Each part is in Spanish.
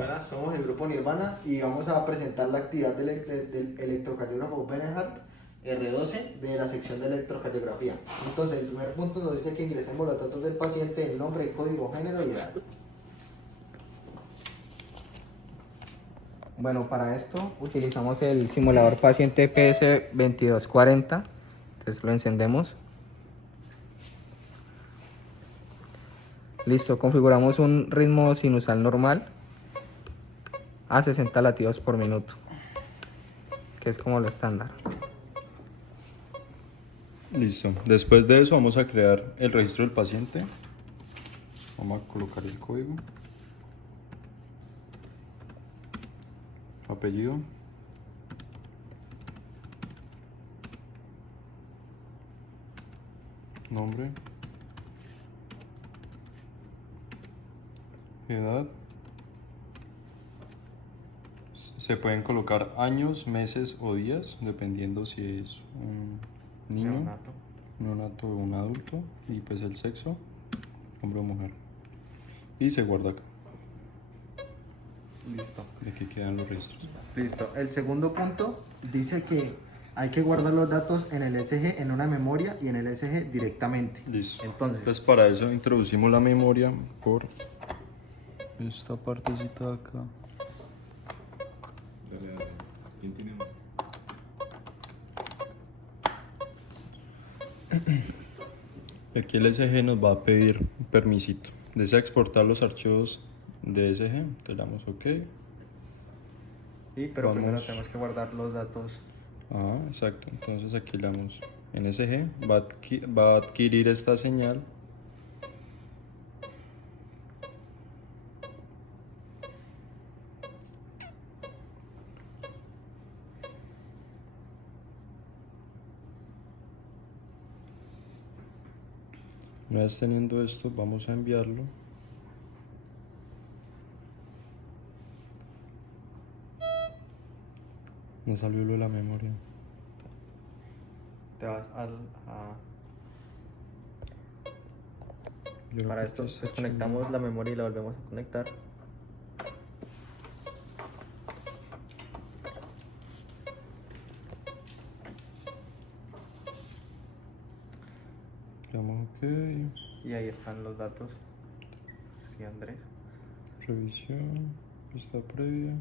Buenas, somos el grupo Nirvana y vamos a presentar la actividad del electrocardiógrafo Bernhardt R12 de la sección de electrocardiografía. Entonces, el primer punto nos dice que ingresemos los datos del paciente, el nombre, código, género y edad. Bueno, para esto utilizamos el simulador paciente PS2240. Entonces lo encendemos. Listo, configuramos un ritmo sinusal normal a 60 latidos por minuto, que es como lo estándar. Listo. Después de eso vamos a crear el registro del paciente. Vamos a colocar el código. Apellido. Nombre. Edad. Se pueden colocar años, meses o días, dependiendo si es un niño, neonato o un adulto, y pues el sexo, hombre o mujer. Y se guarda acá. Listo. De aquí quedan los registros. Listo. El segundo punto dice que hay que guardar los datos en el ECG, en una memoria y en el ECG directamente. Listo. Entonces, Para eso introducimos la memoria por esta partecita de acá. ¿Quién tiene? Aquí el ECG nos va a pedir un permisito. Desea exportar los archivos de ECG, te damos OK. sí, pero primero Vamos. tenemos que guardar los datos. Ah, exacto. Entonces aquí le damos en ECG, va a adquirir esta señal. Una vez teniendo esto, vamos a enviarlo. No salió lo de la memoria. Te vas Yo creo Para que esto está desconectamos la memoria y la volvemos a conectar. Le damos OK. Y ahí están los datos. Sí, Andrés. Revisión. Vista previa.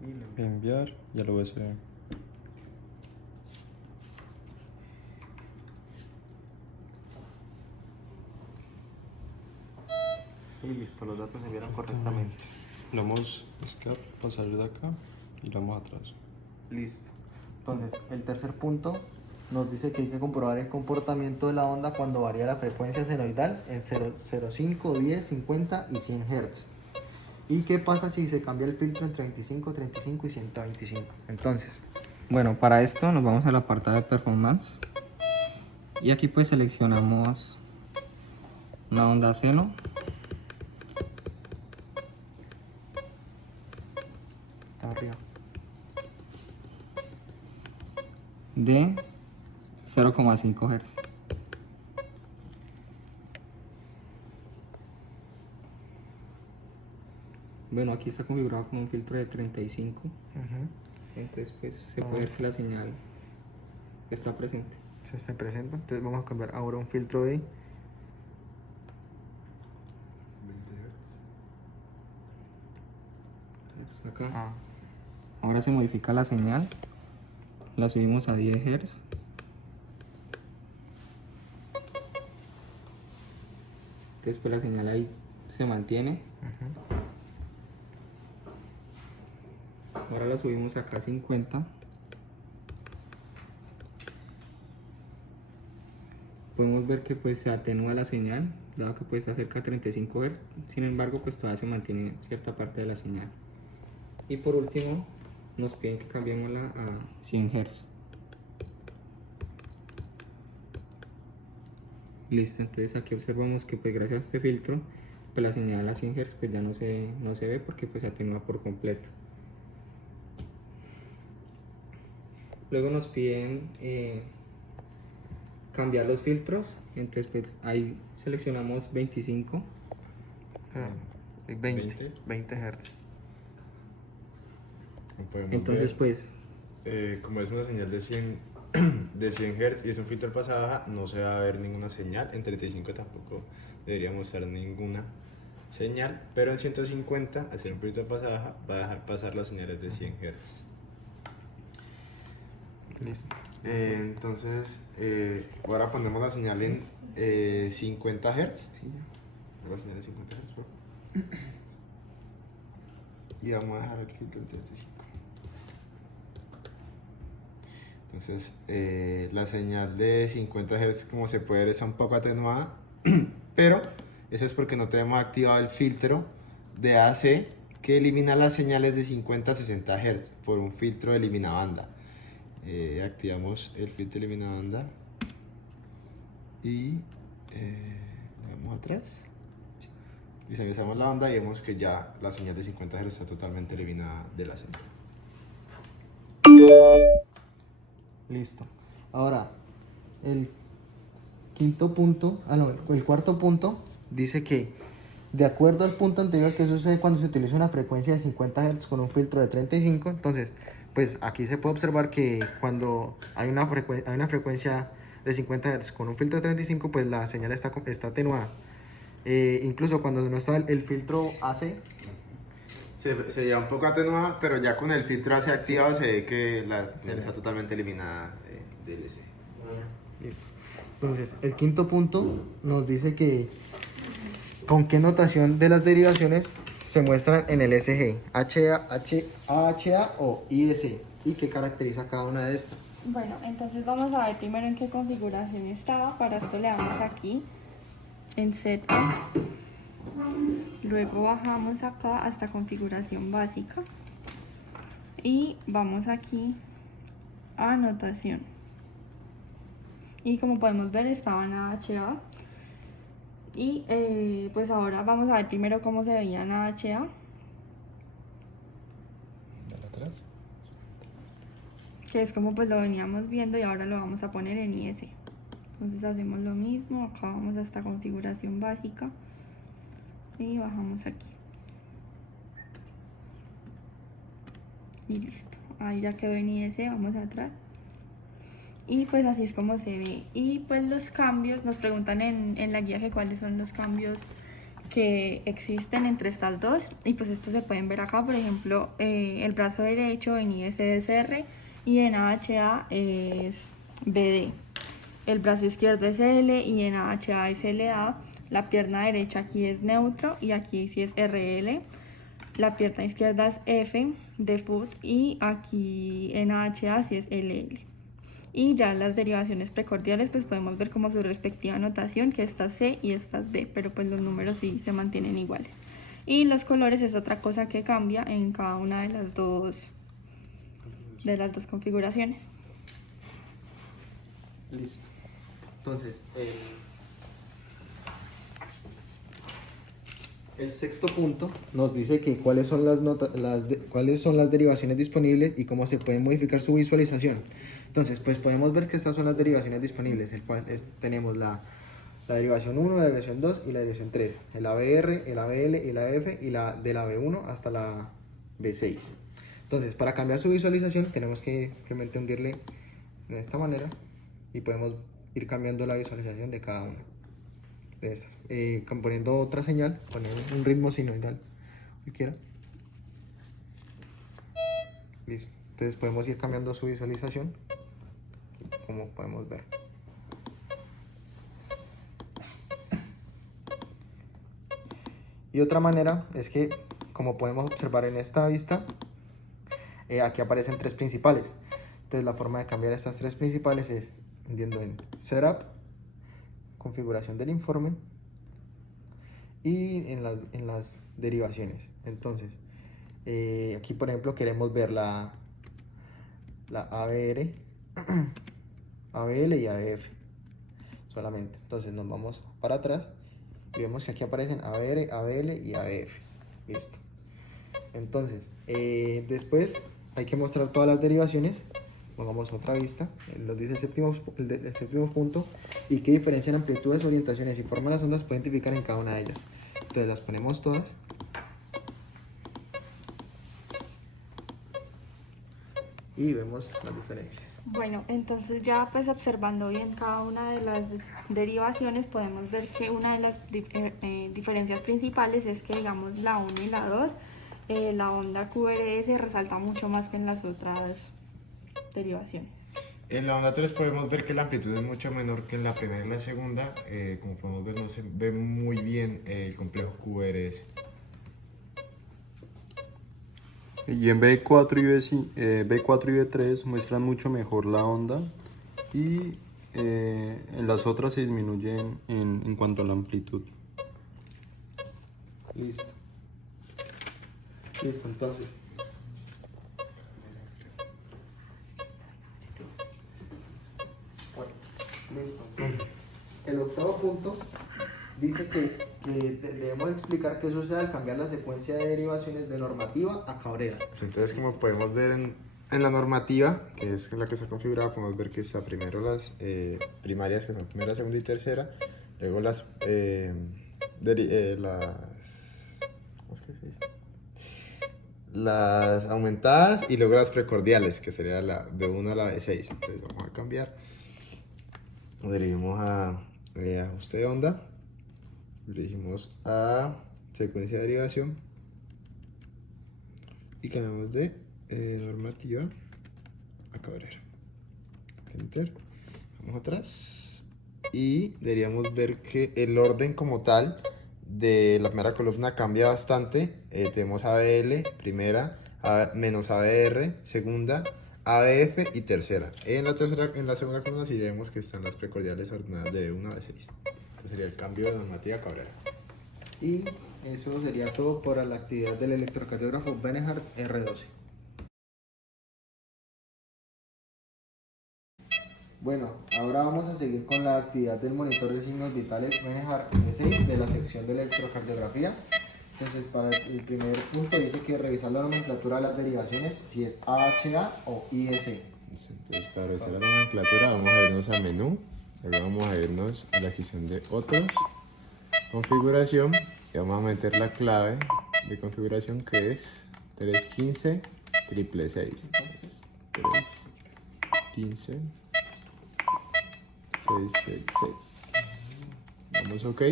Y lo envío. Enviar. Ya lo USB. Y listo, los datos se enviaron correctamente. Le damos escape para salir de acá y le damos atrás. Listo. Entonces, el tercer punto nos dice que hay que comprobar el comportamiento de la onda cuando varía la frecuencia senoidal en 0,05, 10, 50 y 100 Hz. ¿Y qué pasa si se cambia el filtro entre 25, 35 y 125? Entonces, Bueno, para esto nos vamos al apartado de performance y aquí pues seleccionamos una onda seno. está arriba. De 0,5 Hz. Bueno, aquí está configurado con un filtro de 35. Entonces pues se puede ver que la señal está presente. Se presenta. Entonces vamos a cambiar ahora un filtro de 20 Hz. Acá. Ahora se modifica la señal. La subimos a 10 Hz. Entonces pues la señal ahí se mantiene. Ahora la subimos acá a 50. Podemos ver que pues se atenúa la señal, dado que pues está cerca de 35 Hz. Sin embargo, pues todavía se mantiene cierta parte de la señal. Y por último, nos piden que cambiémosla a 100 Hz. Listo, entonces aquí observamos que pues gracias a este filtro, pues la señal a 100 Hz pues ya no se ve porque pues se atenúa por completo. Luego nos piden cambiar los filtros, entonces pues ahí seleccionamos 25 20 Hz. Como podemos Entonces ver, pues como es una señal de 100, de 100 Hz y es un filtro de pasada baja, no se va a ver ninguna señal. En 35 tampoco debería mostrar ninguna señal, pero en 150, al ser un filtro de pasada baja, va a dejar pasar las señales de 100 Hz. Listo. Entonces, ahora ponemos la señal en 50 Hz. La señal en 50 Hz, por favor. Y vamos a dejar el filtro en 35. Entonces, la señal de 50 Hz, como se puede ver, está un poco atenuada, pero eso es porque no tenemos activado el filtro de AC que elimina las señales de 50 a 60 Hz por un filtro de eliminabanda. Activamos el filtro de eliminabanda y vamos atrás. Visualizamos la banda y vemos que ya la señal de 50 Hz está totalmente eliminada de la señal. Listo. Ahora, el quinto punto, el cuarto punto dice que de acuerdo al punto anterior, que sucede cuando se utiliza una frecuencia de 50 Hz con un filtro de 35, entonces, pues aquí se puede observar que cuando hay una frecuencia de 50 Hz con un filtro de 35, pues la señal está atenuada. Incluso cuando no está el filtro AC, Se veía un poco atenuada, pero ya con el filtro AC activado se ve que la señal está totalmente eliminada del LC. listo. Entonces, el quinto punto nos dice que con qué notación de las derivaciones se muestran en el SG, AHA o IS, y qué caracteriza cada una de estas. Bueno, entonces vamos a ver primero en qué configuración estaba. Para esto le damos aquí en Setup. Luego bajamos acá hasta configuración básica. Y vamos aquí a notación. Y como podemos ver estaba en AHA. Y pues ahora vamos a ver primero cómo se veía en AHA. Atrás. Que es como pues lo veníamos viendo y ahora lo vamos a poner en IS. Entonces hacemos lo mismo, acá vamos hasta configuración básica y bajamos aquí y listo, ahí ya quedó en IS, vamos atrás y pues así es como se ve. Y pues los cambios, nos preguntan en la guía que cuáles son los cambios que existen entre estas dos, y pues estos se pueden ver acá. Por ejemplo, el brazo derecho en ISDSR y en AHA es BD. El brazo izquierdo es L y en AHA es LA. La pierna derecha aquí es neutro y aquí sí es RL. La pierna izquierda es F de foot y aquí en AHA sí es LL. Y ya las derivaciones precordiales pues podemos ver como su respectiva notación, que esta es C y esta es D, pero pues los números sí se mantienen iguales. Y los colores es otra cosa que cambia en cada una de las dos configuraciones. Listo. Entonces, el sexto punto nos dice que cuáles son cuáles son las derivaciones disponibles y cómo se puede modificar su visualización. Entonces, pues podemos ver que estas son las derivaciones disponibles, tenemos la derivación 1, la derivación 2 y la derivación 3, el ABR, el ABL, el AF y la de la B1 hasta la B6. Entonces, para cambiar su visualización tenemos que simplemente hundirle de esta manera y podemos ir cambiando la visualización de cada una de estas, componiendo otra señal, poner un ritmo sinusoidal cualquiera. Listo. Entonces podemos ir cambiando su visualización, como podemos ver. Y otra manera es que, como podemos observar en esta vista, aquí aparecen tres principales. Entonces la forma de cambiar estas tres principales es hundiendo en Setup, configuración del informe y en las derivaciones. Entonces aquí por ejemplo queremos ver la ABR, ABL y ABF solamente. Entonces nos vamos para atrás y vemos que aquí aparecen ABR, ABL y ABF. Listo. Entonces después hay que mostrar todas las derivaciones. Pongamos otra vista, nos dice el séptimo punto, y qué diferencian amplitudes, orientaciones y forma de las ondas puede identificar en cada una de ellas. Entonces las ponemos todas y vemos las diferencias. Bueno, entonces ya pues observando bien cada una de las derivaciones podemos ver que una de las diferencias principales es que digamos la 1 y la 2, la onda QRS resalta mucho más que en las otras derivaciones. En la onda 3 podemos ver que la amplitud es mucho menor que en la primera y la segunda. Como podemos ver, no se ve muy bien el complejo QRS. Y en B4 B4 y B3 muestran mucho mejor la onda y en las otras se disminuyen en cuanto a la amplitud. Listo. Listo, entonces. Bueno, listo. El octavo punto dice que debemos explicar qué sucede al cambiar la secuencia de derivaciones de normativa a Cabrera. Entonces, como podemos ver en la normativa, que es la que está configurada, podemos ver que está primero las primarias, que son primera, segunda y tercera, luego las ¿cómo es que se dice? Las aumentadas y luego las precordiales, que sería la B1 a la B6. Entonces vamos a cambiar. Nos dirigimos a ajuste de onda, dirigimos a secuencia de derivación y cambiamos de normativa a Cabrera. Enter. Vamos atrás y deberíamos ver que el orden como tal de la primera columna cambia bastante. Tenemos ABL, primera, menos ABR, segunda, ABF y tercera. En la segunda columna sí vemos que están las precordiales ordenadas de 1 a B6. Este sería el cambio de normativa Cabrera. Y eso sería todo por la actividad del electrocardiógrafo Benehart R12. Bueno, ahora vamos a seguir con la actividad del monitor de signos vitales Benehart E6 de la sección de electrocardiografía. Entonces, para el primer punto dice que revisar la nomenclatura de las derivaciones, si es AHA o IS. Entonces, para revisar la nomenclatura, vamos a irnos a menú, luego vamos a irnos a la sección de otros, configuración, y vamos a meter la clave de configuración que es 315 666. 315 666. Damos OK.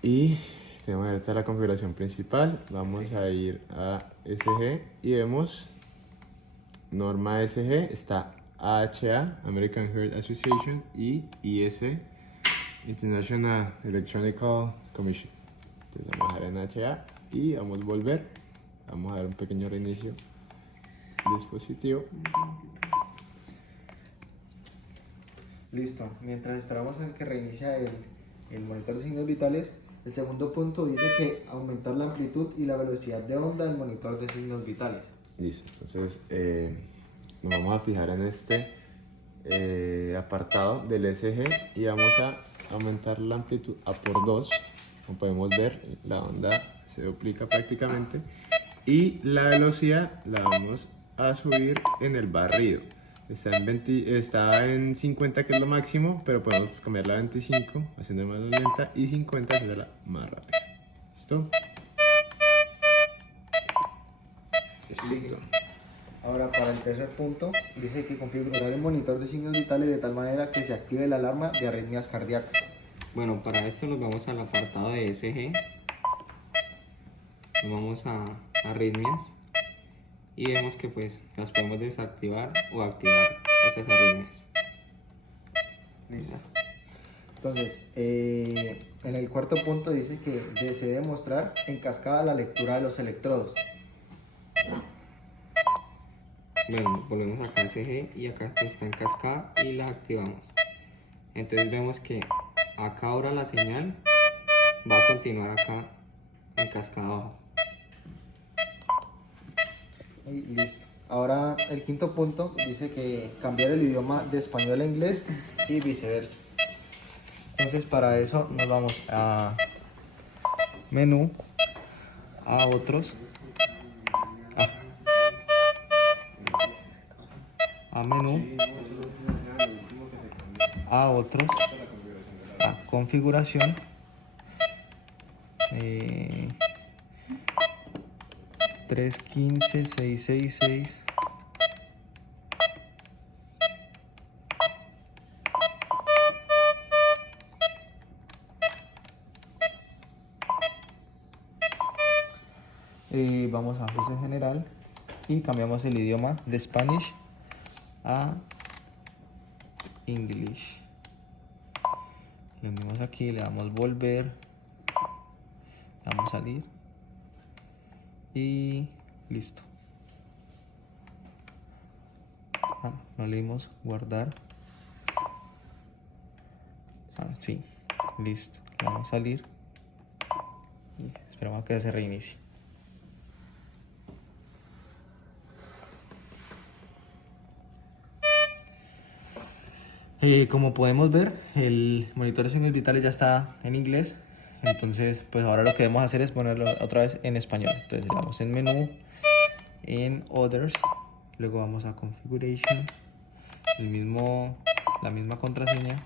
Y tenemos ahorita la configuración principal. Vamos a ir a SG y vemos norma SG, está AHA, American Heart Association, y IS, International Electronical Commission. Entonces vamos a dar en AHA y vamos a volver. Vamos a dar un pequeño reinicio del dispositivo. Listo. Mientras esperamos a que reinicia el monitor de signos vitales, el segundo punto dice que aumentar la amplitud y la velocidad de onda del monitor de signos vitales. Listo, entonces nos vamos a fijar en este apartado del SG y vamos a aumentar la amplitud a por 2. Como podemos ver, la onda se duplica prácticamente y la velocidad la vamos a subir en el barrido. Está en 50, que es lo máximo, pero podemos cambiarla a 25 haciendo más lenta y 50 haciéndola más rápida. ¿Listo? Listo. Ahora, para el tercer punto, dice que configurar el monitor de signos vitales de tal manera que se active la alarma de arritmias cardíacas. Bueno, para esto nos vamos al apartado de SG, nos vamos a arritmias y vemos que pues las podemos desactivar o activar esas arritmias. Listo. Entonces, en el cuarto punto dice que se debe mostrar en cascada la lectura de los electrodos. Bueno, volvemos acá a SG y acá pues, está en cascada y la activamos. Entonces vemos que acá ahora la señal va a continuar acá en cascada abajo. Y listo. Ahora el quinto punto dice que cambiar el idioma de español a inglés y viceversa. Entonces para eso nos vamos a menú, a otros, a menú, a otros, a configuración, 315, 666. Vamos a ajuste general y cambiamos el idioma de Spanish a English. Le unimos aquí, le damos volver, le damos salir y listo. No le dimos guardar. Sí, listo. Le damos salir y esperamos a que se reinicie. Como podemos ver, el monitor de signos vitales ya está en inglés. Entonces, pues ahora lo que debemos hacer es ponerlo otra vez en español. Entonces, le damos en menú, en Others, luego vamos a Configuration, la misma contraseña,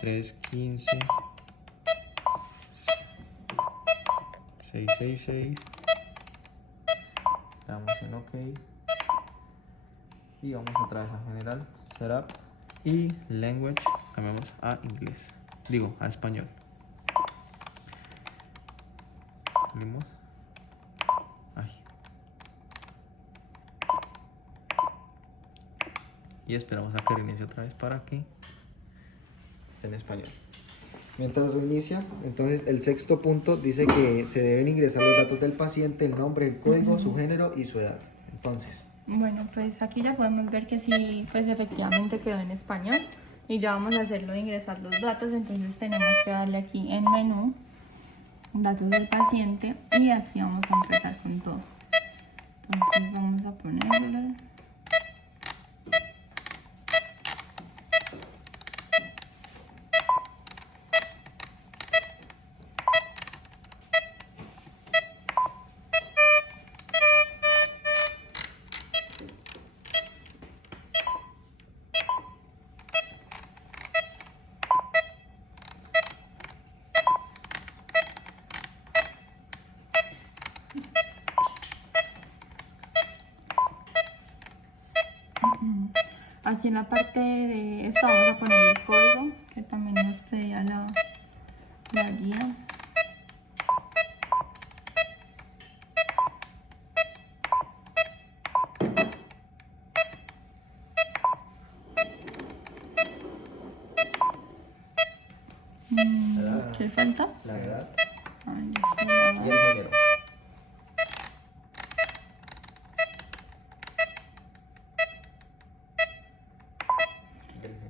315 666. Le damos en OK. Y vamos otra vez a general, setup y language, cambiamos a inglés, digo a español. Salimos. Y esperamos a que reinicie otra vez para que esté en español. Mientras reinicia, entonces el sexto punto dice que se deben ingresar los datos del paciente, el nombre, el código, su género y su edad. Entonces, bueno, pues aquí ya podemos ver que sí, pues efectivamente quedó en español y ya vamos a hacerlo de ingresar los datos. Entonces tenemos que darle aquí en menú, datos del paciente, y así vamos a empezar con todo. Entonces vamos a ponerlo. Aquí en la parte de esta vamos a poner el código que también nos pedía la guía. ¿Qué falta? la edad Ahí está la y el género.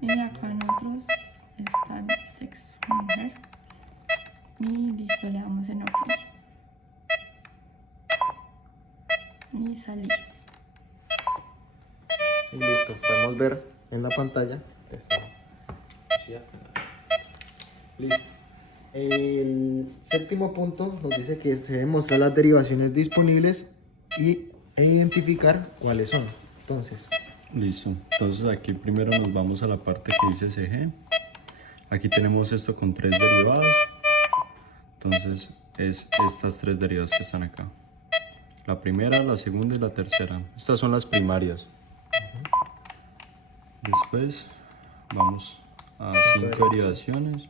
Y acá en otros está el sexo, mujer. Y listo, le damos en OK. Y salir. Y listo, podemos ver en la pantalla. Listo. El séptimo punto nos dice que se deben mostrar las derivaciones disponibles e identificar cuáles son. Entonces, Listo. Entonces aquí primero nos vamos a la parte que dice CG. Aquí tenemos esto con 3 derivadas. Entonces es estas 3 derivadas que están acá. La primera, la segunda y la tercera. Estas son las primarias. Después vamos a 5 derivaciones.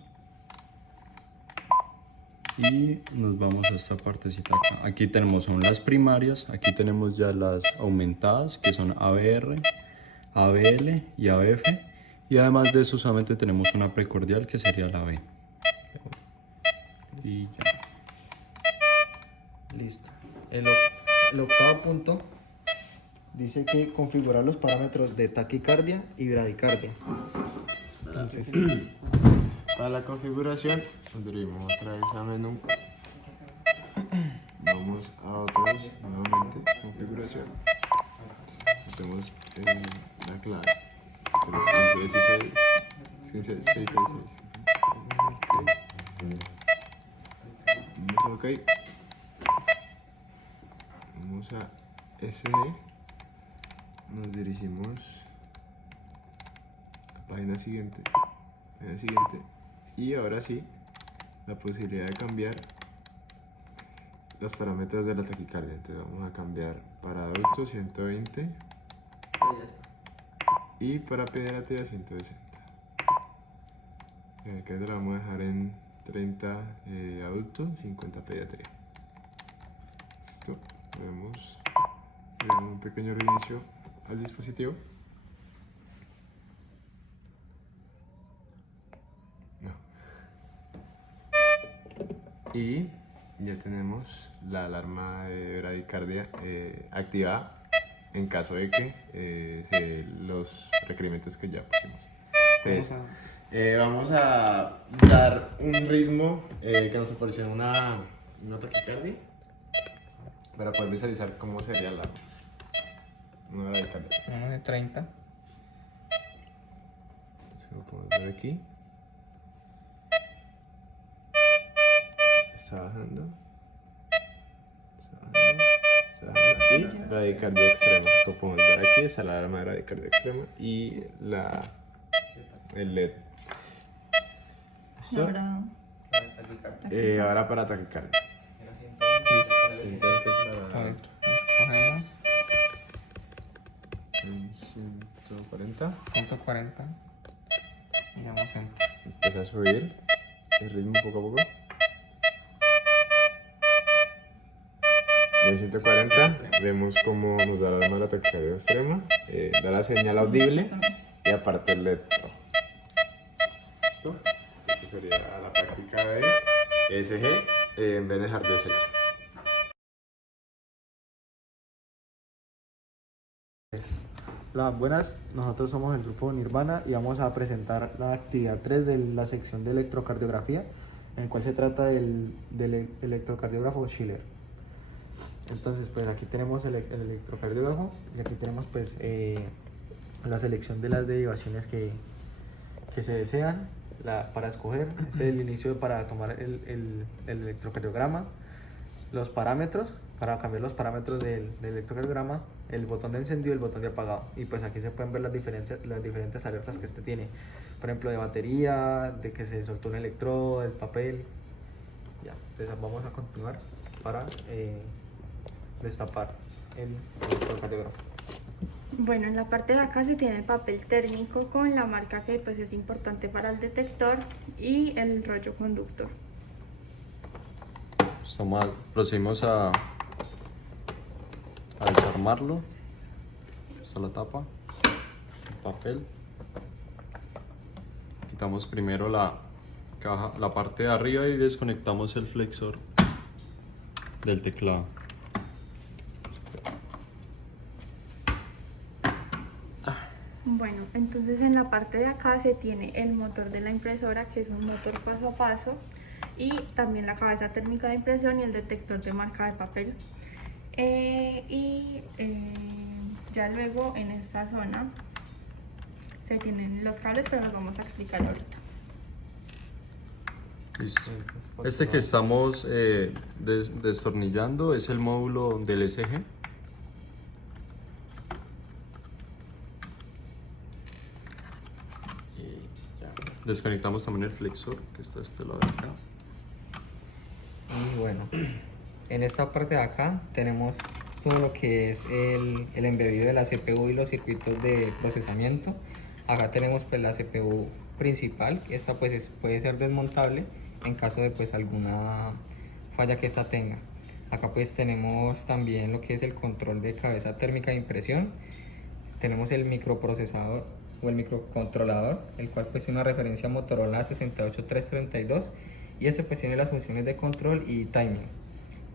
Y nos vamos a esta partecita acá. Aquí tenemos son las primarias. Aquí tenemos ya las aumentadas, que son ABR, ABL y ABF. Y además de eso solamente tenemos una precordial, que sería la B. Y ya. listo. El octavo punto dice que configurar los parámetros de taquicardia y bradicardia. Entonces, Para la configuración, nos dirigimos otra vez a menú. Vamos a otros, nuevamente, configuración. Metemos la clave. Entonces 15, 16, 666. Vamos a OK. Vamos a SD. Nos dirigimos a página siguiente. Y ahora sí, la posibilidad de cambiar los parámetros de la taquicardia. Entonces vamos a cambiar para adulto 120 y para pediatría 160. Acá la vamos a dejar en 30 adulto, 50 pediatría. Listo. Vemos un pequeño reinicio al dispositivo. No. Y ya tenemos la alarma de bradicardia activada en caso de que los requerimientos que ya pusimos. Entonces, vamos a dar un ritmo que nos apareció en una taquicardia para poder visualizar cómo sería una bradicardia. Uno de 30. Entonces, lo podemos ver aquí. Está bajando. Y bradicardia extrema. Como podemos ver aquí, está la alarma de bradicardia extrema y el LED. ¿Listo? Ahora para taquicardia. Listo. A ver, escogemos 140. 140 y damos enter. Empieza a subir el ritmo poco a poco. Y en 140 vemos cómo nos da la alarma de la taquicardia extrema, da la señal audible y aparte el LED rojo. ¿Listo? Esa sería la práctica de ESG en vez de dejar de 6. Hola, buenas, nosotros somos el grupo Nirvana y vamos a presentar la actividad 3 de la sección de electrocardiografía, en el cual se trata del electrocardiógrafo Schiller. Entonces, pues aquí tenemos el electrocardiógrafo y aquí tenemos pues la selección de las derivaciones que se desean para escoger. Este es el inicio para tomar el electrocardiograma, los parámetros, para cambiar los parámetros del electrocardiograma, el botón de encendido y el botón de apagado. Y pues aquí se pueden ver las diferentes alertas que este tiene, por ejemplo de batería, de que se soltó un electrodo, del papel. Ya, entonces vamos a continuar para destapar el electrocardiograma. Bueno, en la parte de acá se tiene el papel térmico con la marca que pues es importante para el detector y el rollo conductor. Procedimos a desarmarlo. Está la tapa, el papel. Quitamos primero la caja, la parte de arriba y desconectamos el flexor del teclado. Bueno, entonces en la parte de acá se tiene el motor de la impresora, que es un motor paso a paso, y también la cabeza térmica de impresión y el detector de marca de papel. Ya luego en esta zona se tienen los cables, pero los vamos a explicar ahorita. Listo. Este que estamos destornillando es el módulo del ESG. Desconectamos también el flexor que está a este lado de acá. Y bueno, en esta parte de acá tenemos todo lo que es el embebido de la CPU y los circuitos de procesamiento. Acá tenemos pues la CPU principal, esta pues puede ser desmontable en caso de pues alguna falla que esta tenga. Acá pues tenemos también lo que es el control de cabeza térmica de impresión. Tenemos el microprocesador o el microcontrolador, el cual pues tiene una referencia Motorola 68332 y este pues tiene las funciones de control y timing.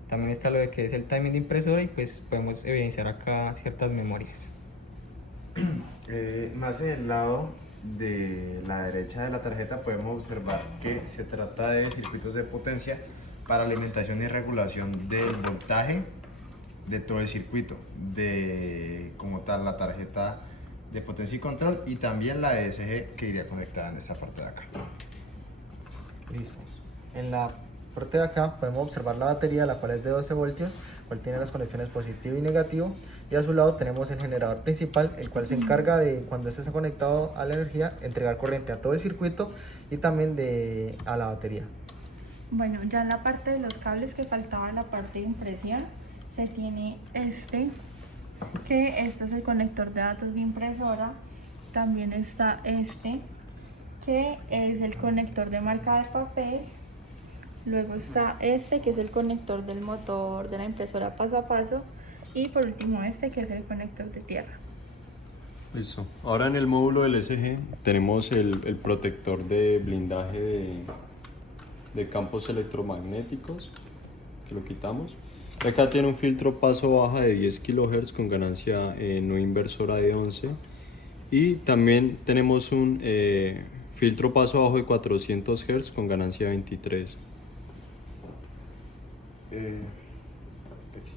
También está lo de que es el timing de impresora y pues podemos evidenciar acá ciertas memorias. Más en el lado de la derecha de la tarjeta podemos observar que se trata de circuitos de potencia para alimentación y regulación del voltaje de todo el circuito, de como tal la tarjeta de potencia y control y también la ESG que iría conectada en esta parte de acá. Listo. En la parte de acá podemos observar la batería, la cual es de 12 voltios, cual tiene las conexiones positivo y negativo, y a su lado tenemos el generador principal, el cual se encarga de, cuando este está conectado a la energía, entregar corriente a todo el circuito y también a la batería. Bueno, ya en la parte de los cables que faltaba, la parte de impresión, se tiene que este es el conector de datos de impresora. También está que es el conector de marca de papel. Luego está que es el conector del motor de la impresora paso a paso. Y por último que es el conector de tierra. Listo. Ahora en el módulo del SG tenemos el protector de blindaje de campos electromagnéticos, que lo quitamos. Acá tiene un filtro paso baja de 10 kHz con ganancia no inversora de 11. Y también tenemos un filtro paso bajo de 400 Hz con ganancia de 23. Pues sí.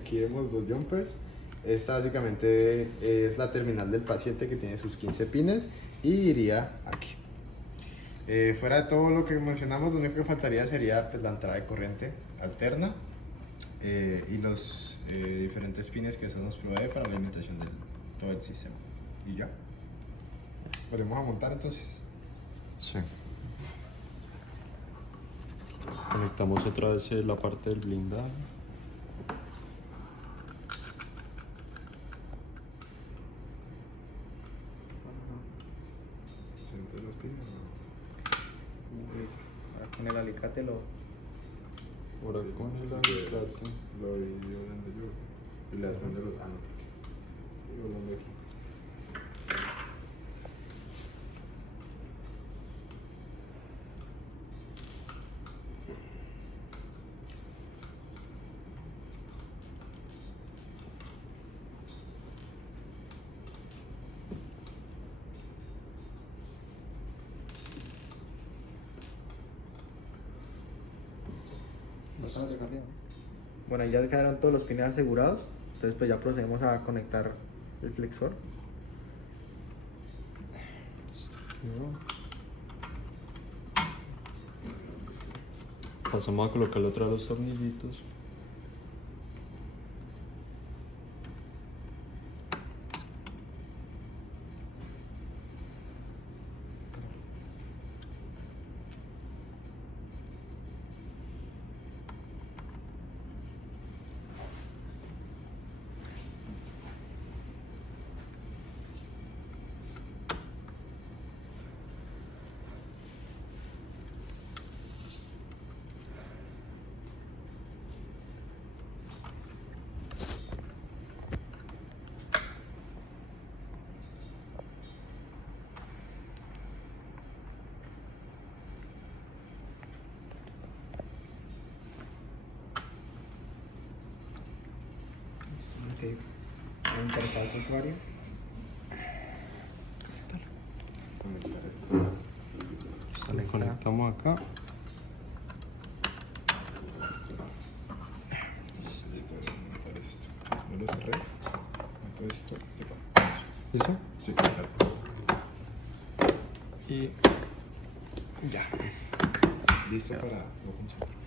Aquí vemos dos jumpers. Esta básicamente es la terminal del paciente que tiene sus 15 pines y iría aquí. Fuera de todo lo que mencionamos, lo único que faltaría sería pues, la entrada de corriente alterna y los diferentes pines que eso nos provee para la alimentación de todo el sistema. Y ya. ¿Podemos a montar entonces? Sí. Conectamos otra vez la parte del blindaje. ¿Sientes los pines? Listo. Ahora con el alicate lo... Ahora con el alicate. Lo vi hablando yo. Y las mando los... Ah, no. Sigo hablando aquí. Bueno, ahí ya quedaron todos los pines asegurados. Entonces pues ya procedemos a conectar el flexor. Pasamos a colocarle otra de los tornillitos. Ok. Interfaz usuario. Le conectamos acá. ¿No lo cerré? Entonces esto. ¿Listo? Sí, claro. Y ya. Listo para no funcionar.